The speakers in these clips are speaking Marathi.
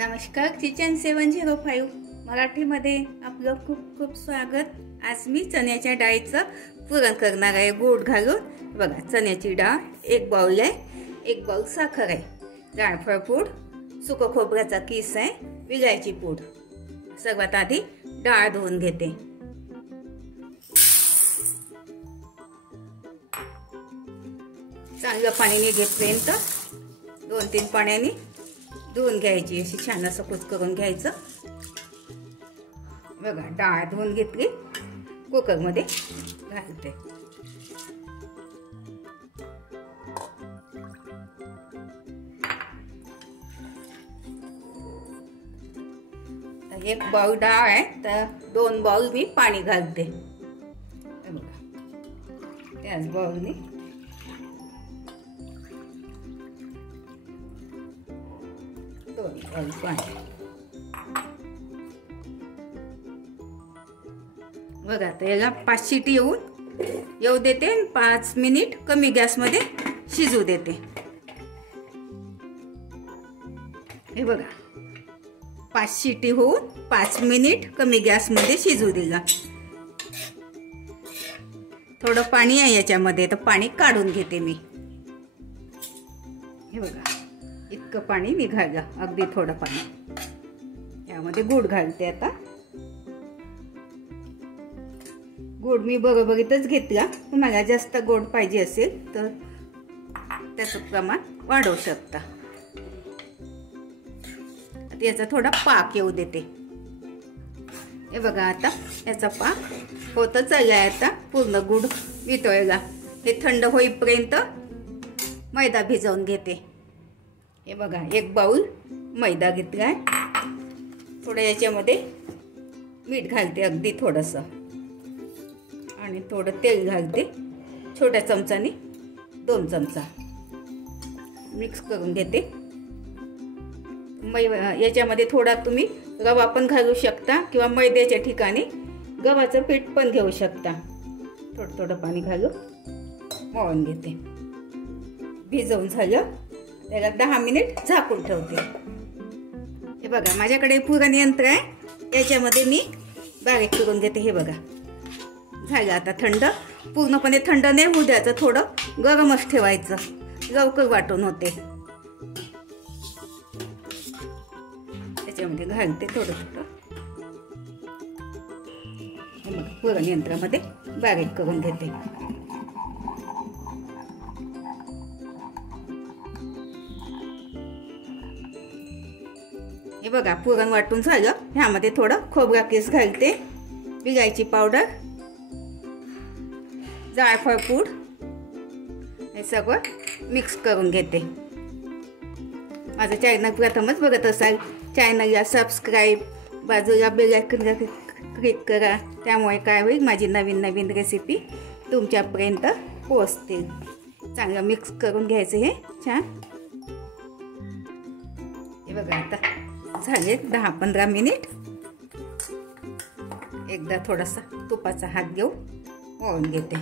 नमस्कार, किचन 705 मराठीमध्ये आपलं खूप खूप स्वागत। आज मी चण्याच्या डाळीचं पुरण करणार आहे गोड घालून। बघा, चण्याची डाळ 1 बाउल आहे, 1 बाउल साखर आहे, जायफळ पूड, सुकं खोबऱ्याचा किस आहे, विलायची पूड। सर्वात आधी डाळ धुवून घेते। चांगलं पाणी निघेपर्यंत 2-3 पाण्याने धुवून घ्यायची। अशी छान असं कुच करून घ्यायचं। बघा, डाळ धुवून घेतली, कुकर मध्ये घालते। एक बाउल डाळ आहे तर 2 बाउल मी पाणी घालते। बघा, त्याच बाउलने बघा, त्याला 5 शिटी येऊ देते। 5 मिनिट कमी गॅस मध्ये शिजू देते। हे बघा, 5 शिटी होऊन 5 मिनिट कमी गॅस मध्ये शिजू दिला। थोडं पाणी आहे याच्यामध्ये, तर पाणी काढून घेते मी। हे बघा, इतकं पाणी निघालं, अगदी थोडं पाणी। यामध्ये गूळ घालते आता। गूळ मी बरोबरीतच घेतला। तुम्हाला जास्त गोड पाहिजे असेल तर त्याचं प्रमाण वाढवू शकता। आता याचा थोडा पाक येऊ देते। हे बघा, आता याचा पाक होतच चाललाय। आता पूर्ण गूळ वितळला। हे थंड होईपर्यंत मैदा भिजवून घेते। हे बघा, 1 बाउल मैदा घेतलाय। थोडं याच्यामध्ये मीठ घालते, अगदी थोडंसं, आणि थोडं तेल घालते। छोट्या चमचाने 2 चमचा मिक्स करून घेते। याच्यामध्ये थोडा तुम्ही रवा पण घालू शकता किंवा मैद्याच्या ठिकाणी गव्हाचं पीठ पण घेऊ शकता। थोडं थोडं पाणी घालून मळून घेते। भिजवून झालं, त्याला 10 मिनिट झाकून ठेवते। हे बघा, माझ्याकडे पुरण यंत्र आहे, याच्यामध्ये मी बारीक करून घेते। हे बघा, झालं आता थंड। पूर्णपणे थंड नाही होऊ द्यायचं, थोडं गरमच ठेवायचं, लवकर वाटून होते। त्याच्यामध्ये घालते थोडं थोडं। हे बघा, पुरण यंत्रामध्ये बारीक करून घेते। हे बघा, पुरण वाटून झालं। ह्यामध्ये थोडं खोबरा किस घालते, विलायची पावडर, जायफळ पूड, हे सगळं मिक्स करून घेते। माझं चॅनल प्रथमच बघत असाल, चॅनलला सबस्क्राईब, बाजूला बेल आयकॉनला क्लिक करा। त्यामुळे काय होईल, माझी नवीन नवीन रेसिपी तुमच्यापर्यंत पोहोचतील। चांगलं मिक्स करून घ्यायचं हे छान। हे बघा, आता झाले 10-15 मिनिट। एकदा थोडासा तुपाचा हात घेऊन मळून घेते।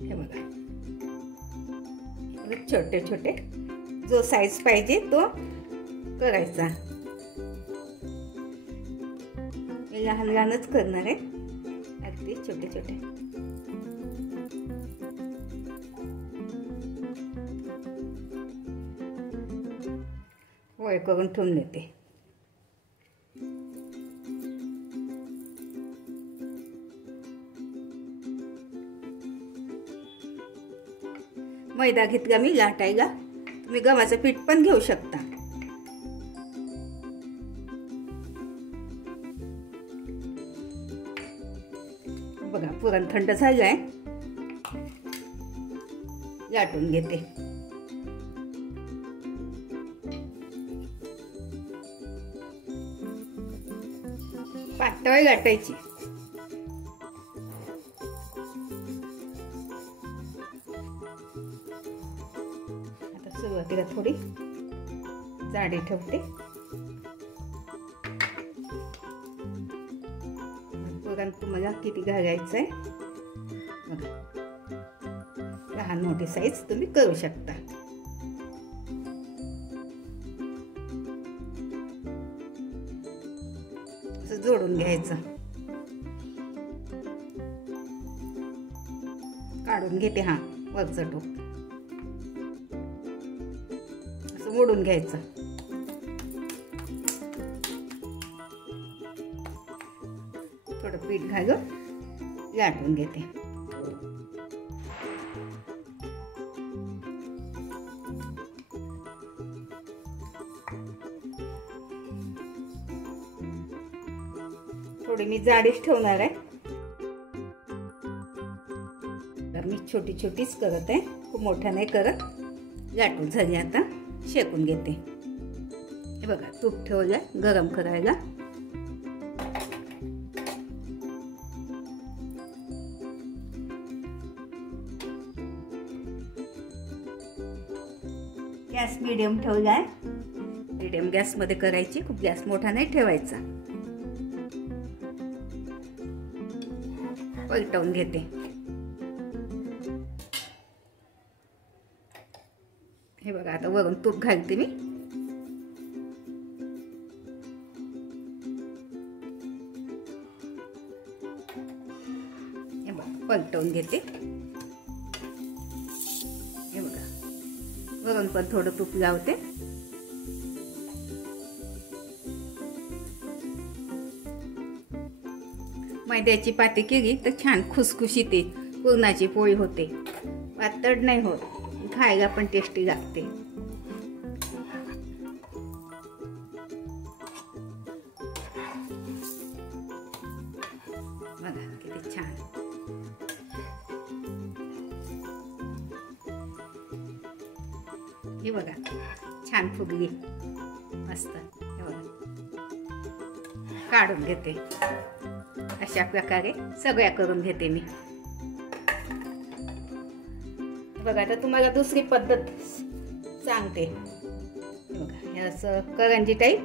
हे बघा, छोटे छोटे जो साईज पाहिजे तो करायचा। लहान लहानच करणार आहे, अगदी छोटे छोटे। वळ करून ठेवून देते। मैदा घेतला मी लाटायला, तुम्ही गव्हाचं पीठ पण घेऊ शकता। बघा, पुरण थंड झालंय, लाटून घेते। पातळ लाटायची। आता सुरुवातीला थोडी जाडी ठेवते। पुरण तुम्हाला किती घालायचं आहे बघा। लहान मोठी साईज तुम्ही करू शकता. असं जोडून घ्यायचं. काढून घेते हा वरचं टोप. असं मोडून घ्यायचं. थोडं पीठ घालून लाटून घेते. थोडी मी जाडीच ठेवणार आहे. तर मी छोटी छोटीच करत आहे, खूप मोठ्या नाही करत. लाटून झाली, आता शेकून घेते. हे बघा तूप ठेवलंय गरम करायला. गॅस मीडियम ठेवला आहे. मीडियम गॅसमध्ये करायची, खूप गॅस मोठा नाही ठेवायचा. पलटवून घेते. हे बघा आता वरून तूप घालते मी. हे बघा पलटवून घेते. हे बघा वरून पण थोडं तूप लावते. मैद्याची पाती केली तर छान खुसखुशीत येते. पुरणाची पोळी होते, पातळ नाही होत, खायला पण टेस्टी लागते. बघा किती छान. हे बघा छान फुगली मस्त. हे बघा काढून घेते. अशा प्रकारे सगळ्या करून घेते मी. बघा आता तुम्हाला दुसरी पद्धत सांगते. बघा हे असं करंजी टाईप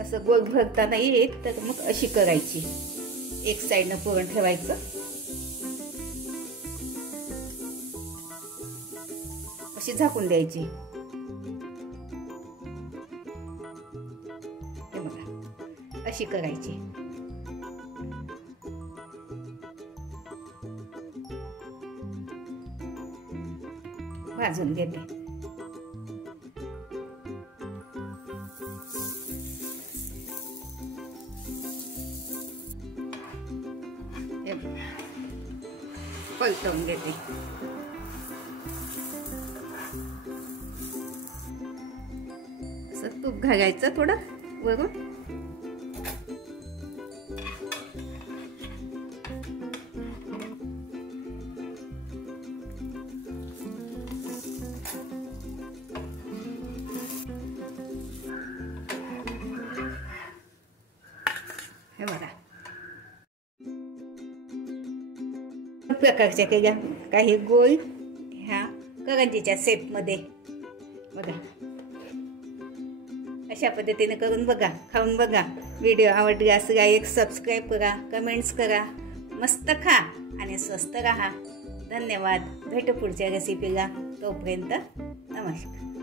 असं गोल भरता नाही येत, तर मग अशी करायची. एक साईडनं पुरण ठेवायचं, अशी झाकून द्यायची. हे बघा अशी करायची. भाजून घेते. पलटवून घेते. असं तूप घालायचं थोडं वरून. हे बघा प्रकारच्या केल्या, काही गोल ह्या करंजीच्या शेपमध्ये. बघा अशा पद्धतीने करून बघा, खाऊन बघा. व्हिडिओ आवडला असं लाईक सबस्क्राईब करा, कमेंट्स करा. मस्त खा आणि स्वस्त राहा. धन्यवाद. भेटू पुढच्या रेसिपीला. तोपर्यंत नमस्कार.